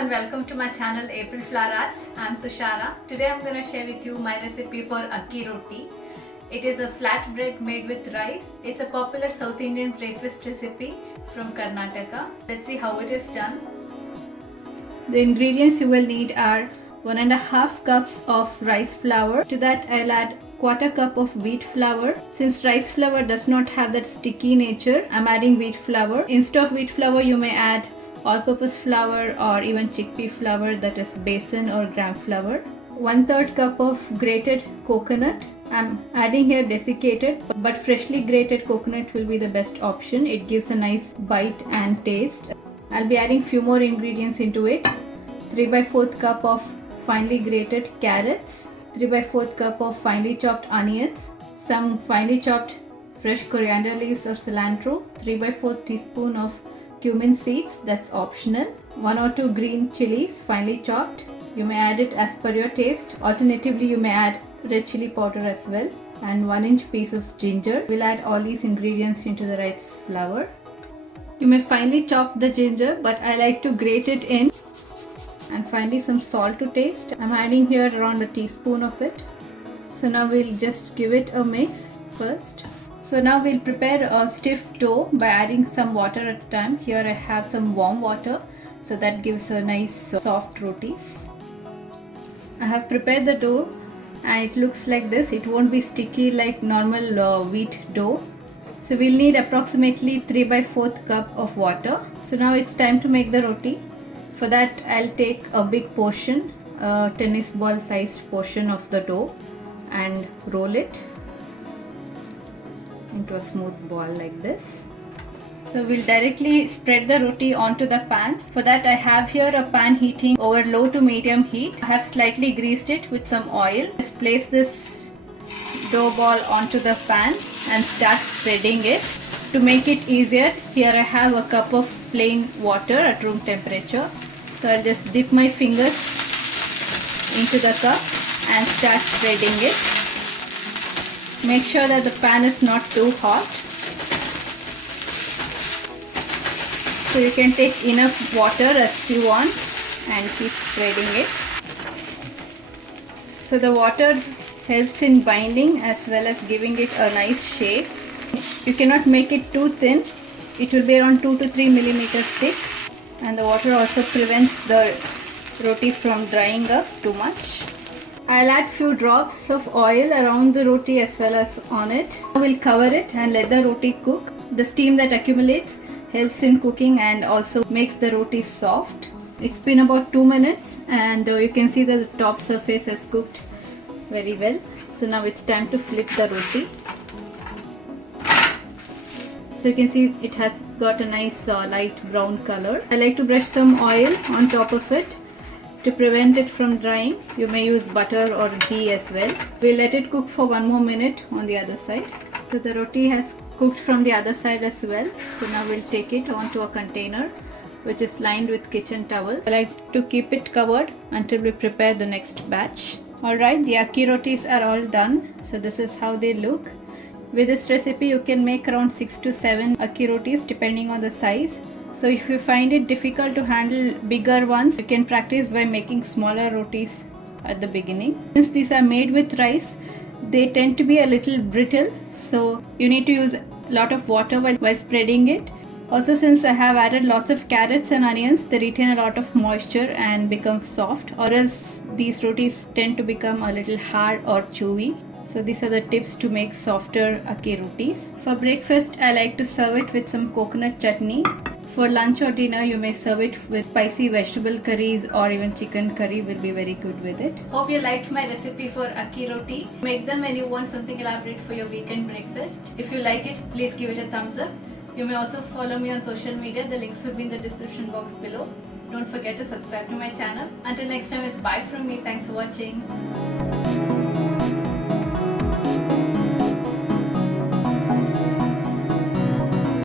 and welcome to my channel April Flower Arts. I'm Tushara. Today I'm going to share with you my recipe for Akki Roti. It is a flat bread made with rice. It's a popular South Indian breakfast recipe from Karnataka. Let's see how it is done. The ingredients you will need are 1.5 cups of rice flour. To that I'll add 1/4 cup of wheat flour. Since rice flour does not have that sticky nature, I'm adding wheat flour. Instead of wheat flour, you may add all-purpose flour or even chickpea flour, that is besan or gram flour. 1/3 cup of grated coconut. I'm adding here desiccated, but freshly grated coconut will be the best option. It gives a nice bite and taste. I'll be adding few more ingredients into it. 3/4 cup of finely grated carrots, 3/4 cup of finely chopped onions, some finely chopped fresh coriander leaves or cilantro, 3/4 teaspoon of cumin seeds, that's optional, 1 or 2 green chilies finely chopped. You may add it as per your taste. Alternatively, you may add red chili powder as well, and 1-inch piece of ginger. We'll add all these ingredients into the rice flour. You may finely chop the ginger, but I like to grate it in. And finally, some salt to taste. I'm adding here around a teaspoon of it. So now we'll just give it a mix first. So now we'll prepare a stiff dough by adding some water at a time. Here I have some warm water, so that gives a nice soft rotis. I have prepared the dough and it looks like this. It won't be sticky like normal wheat dough. So we'll need approximately 3/4 cup of water. So now it's time to make the roti. For that I'll take a big portion, a tennis ball sized portion of the dough, and roll it into a smooth ball like this. So we'll directly spread the roti onto the pan. For that I have here a pan heating over low to medium heat. I have slightly greased it with some oil. Just place this dough ball onto the pan and start spreading it. To make it easier, here I have a cup of plain water at room temperature. So I'll just dip my fingers into the cup and start spreading it. Make sure that the pan is not too hot. So you can take enough water as you want and keep spreading it. So the water helps in binding as well as giving it a nice shape. You cannot make it too thin. It will be around 2 to 3 millimeters thick, and the water also prevents the roti from drying up too much. I'll add few drops of oil around the roti as well as on it. I will cover it and let the roti cook. The steam that accumulates helps in cooking and also makes the roti soft. It's been about 2 minutes and you can see that the top surface has cooked very well. So now it's time to flip the roti. So you can see it has got a nice light brown color. I like to brush some oil on top of it to prevent it from drying. You may use butter or ghee as well. We'll let it cook for 1 more minute on the other side. So the roti has cooked from the other side as well. So now we'll take it onto a container which is lined with kitchen towels. I like to keep it covered until we prepare the next batch. Alright, the Akki rotis are all done. So this is how they look. With this recipe you can make around 6 to 7 Akki rotis depending on the size. So if you find it difficult to handle bigger ones, you can practice by making smaller rotis at the beginning. Since these are made with rice, they tend to be a little brittle, so you need to use a lot of water while spreading it. Also, since I have added lots of carrots and onions, they retain a lot of moisture and become soft, or else these rotis tend to become a little hard or chewy. So these are the tips to make softer Akki rotis. For breakfast, I like to serve it with some coconut chutney. For lunch or dinner, you may serve it with spicy vegetable curries or even chicken curry will be very good with it. Hope you liked my recipe for Akki roti. Make them when you want something elaborate for your weekend breakfast. If you like it, please give it a thumbs up. You may also follow me on social media. The links will be in the description box below. Don't forget to subscribe to my channel. Until next time, it's bye from me. Thanks for watching.